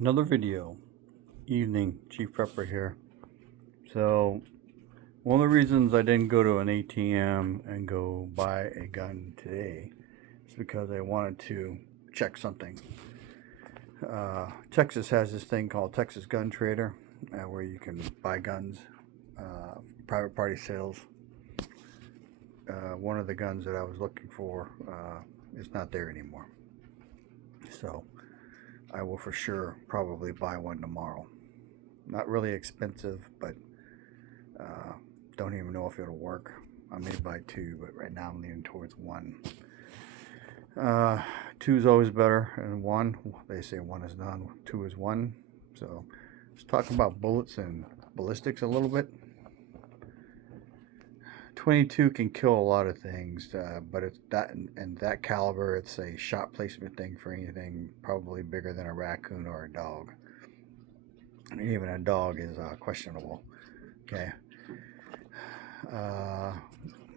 Another video. Evening, Chief Prepper here. So, one of the reasons I didn't go to an ATM and go buy a gun today is because I wanted to check something. Texas has this thing called Texas Gun Trader, where you can buy guns, private party sales. One of the guns that I was looking for is not there anymore. So, I will for sure probably buy one tomorrow. Not really expensive, but don't even know if it'll work. I may buy two, but right now I'm leaning towards one. Two is always better than one. They say one is none, two is one. So let's talk about bullets and ballistics a little bit. 22 can kill a lot of things, but it's that and that caliber. It's a shot placement thing for anything probably bigger than a raccoon or a dog. And even a dog is questionable. Okay.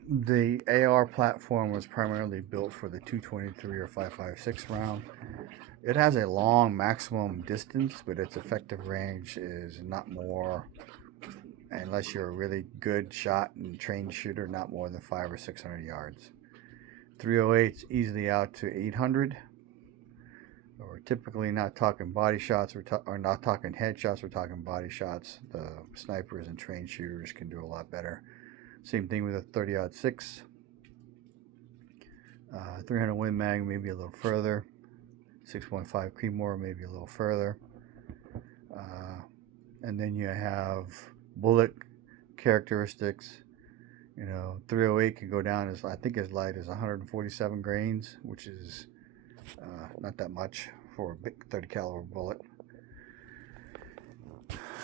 The AR platform was primarily built for the 223 or 5.56 round. It has a long maximum distance, but its effective range is not more, unless you're a really good shot and trained shooter, not more than 500 or 600 yards. 308's easily out to 800. We're typically not talking body shots, or not talking headshots, we're talking body shots. The snipers and trained shooters can do a lot better. Same thing with a 30-06. 300 Win Mag, maybe a little further. 6.5 Creedmoor, maybe a little further. And then you have bullet characteristics. 308 can go down as, I think, as light as 147 grains, which is not that much for a big 30 caliber bullet.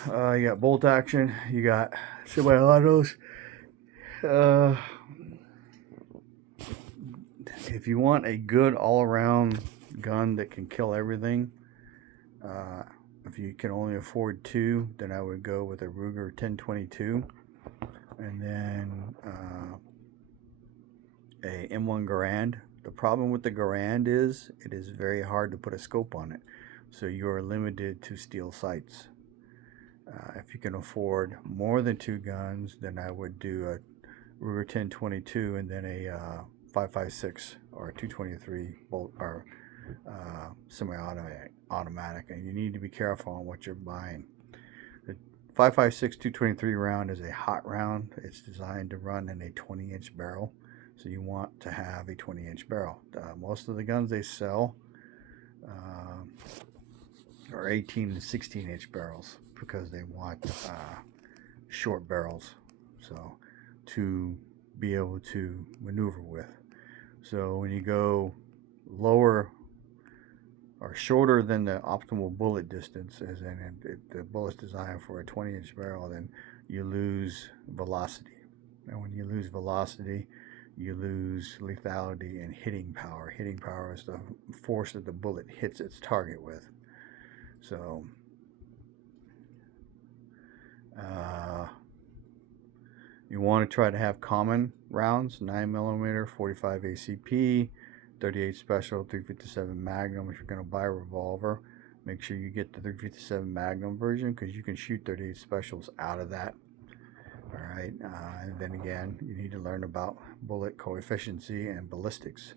You got bolt action. You got semi-autos. If you want a good all-around gun that can kill everything, if you can only afford two, then I would go with a Ruger 1022, and then a M1 Garand. The problem with the Garand is it is very hard to put a scope on it, so you are limited to steel sights. If you can afford more than two guns, then I would do a Ruger 1022 and then a 5.56 or a 223 bolt or semi-automatic, and you need to be careful on what you're buying. The 5.56 223 round is a hot round. It's designed to run in a 20-inch barrel, so you want to have a 20-inch barrel. Most of the guns they sell are 18 and 16-inch barrels because they want short barrels, so to be able to maneuver with. So when you go lower or shorter than the optimal bullet distance, as in the bullet's designed for a 20-inch barrel, then you lose velocity. And when you lose velocity, you lose lethality and hitting power. Hitting power is the force that the bullet hits its target with. So you want to try to have common rounds: 9mm, 45 ACP, 38 Special, 357 Magnum. If you're going to buy a revolver, make sure you get the 357 Magnum version, because you can shoot 38 Specials out of that. All right, and then again, you need to learn about bullet coefficient and ballistics.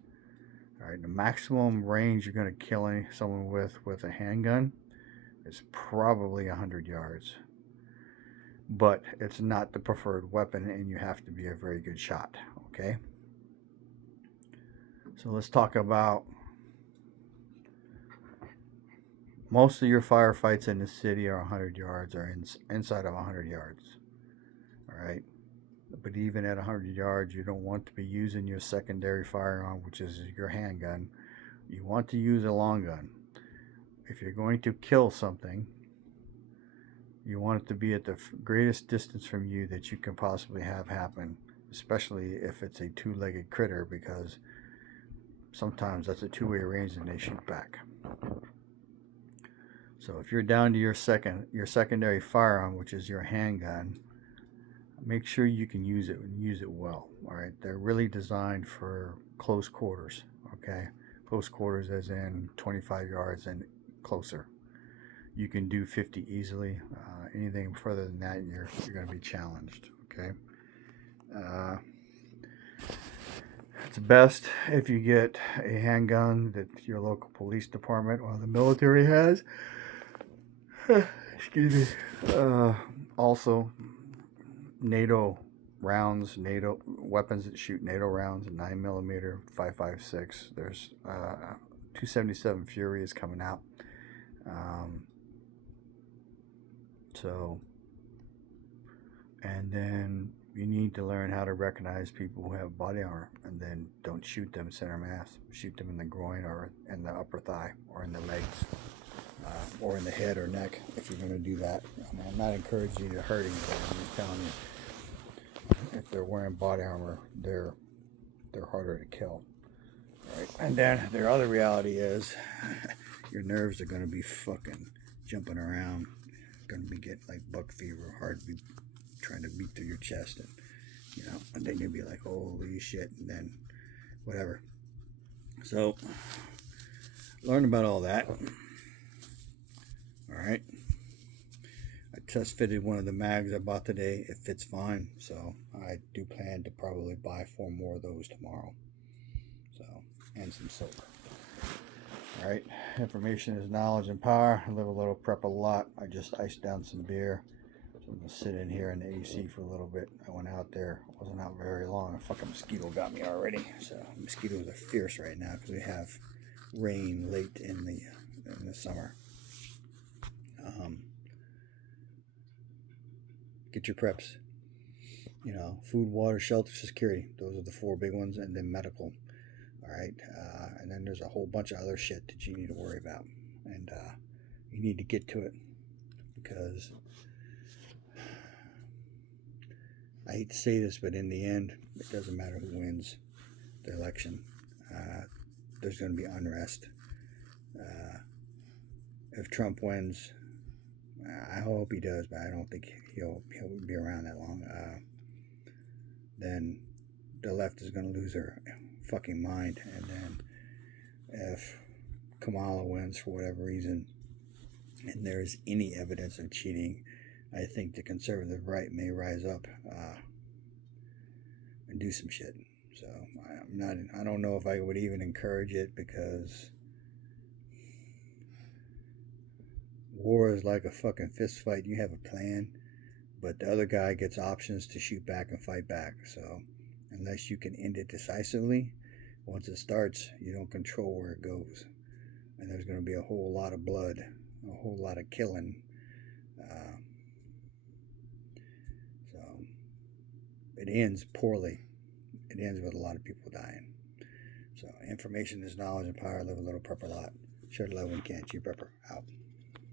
All right, the maximum range you're going to kill someone with a handgun is probably 100 yards. But it's not the preferred weapon, and you have to be a very good shot, okay? So let's talk about most of your firefights in the city are 100 yards or inside of 100 yards, all right? But even at 100 yards, you don't want to be using your secondary firearm, which is your handgun. You want to use a long gun. If you're going to kill something, you want it to be at the greatest distance from you that you can possibly have happen, especially if it's a two-legged critter, because sometimes that's a two-way range and they shoot back. So if you're down to your secondary firearm, which is your handgun, make sure you can use it and use it well. All right, they're really designed for close quarters. Okay, close quarters as in 25 yards and closer. you can do 50 easily. Anything further than that, you're going to be challenged. Okay. Uh, it's best if you get a handgun that your local police department or the military has. Excuse me. Also, NATO rounds, NATO weapons that shoot NATO rounds, 9mm, 5.56. There's 277 Fury is coming out. So, and then you need to learn how to recognize people who have body armor, and then don't shoot them center mass. Shoot them in the groin or in the upper thigh or in the legs. Or in the head or neck if you're going to do that. I mean, I'm not encouraging you to hurt anybody. I'm just telling you, if they're wearing body armor, they're harder to kill. Right? And then their other reality is your nerves are going to be fucking jumping around, going to be getting like buck fever, hard to be trying to beat through your chest, and and then you'll be like, holy shit, and then whatever. So learn about all that. Alright, I test fitted one of the mags I bought today. It fits fine, so I do plan to probably buy 4 more of those tomorrow. So, and some silver. Alright, information is knowledge and power. I live a little, prep a lot. I just iced down some beer. So I'm going to sit in here in the AC for a little bit. I went out there, wasn't out very long. A fucking mosquito got me already. So mosquitoes are fierce right now because we have rain late in the summer. Get your preps. Food, water, shelter, security. Those are the 4 big ones, and then medical. All right, and then there's a whole bunch of other shit that you need to worry about, and you need to get to it, because I hate to say this, but in the end, it doesn't matter who wins the election. There's going to be unrest. If Trump wins, I hope he does, but I don't think he'll be around that long. Then the left is going to lose their fucking mind, and then if Kamala wins for whatever reason, and there is any evidence of cheating, I think the conservative right may rise up and do some shit. So I don't know if I would even encourage it, because war is like a fucking fist fight. You have a plan, but the other guy gets options to shoot back and fight back. So unless you can end it decisively, once it starts, you don't control where it goes. And there's going to be a whole lot of blood, a whole lot of killing. So it ends poorly. It ends with a lot of people dying. So information is knowledge and power. Live a little, prep a lot. Share the love when you can. Cheap prepper out.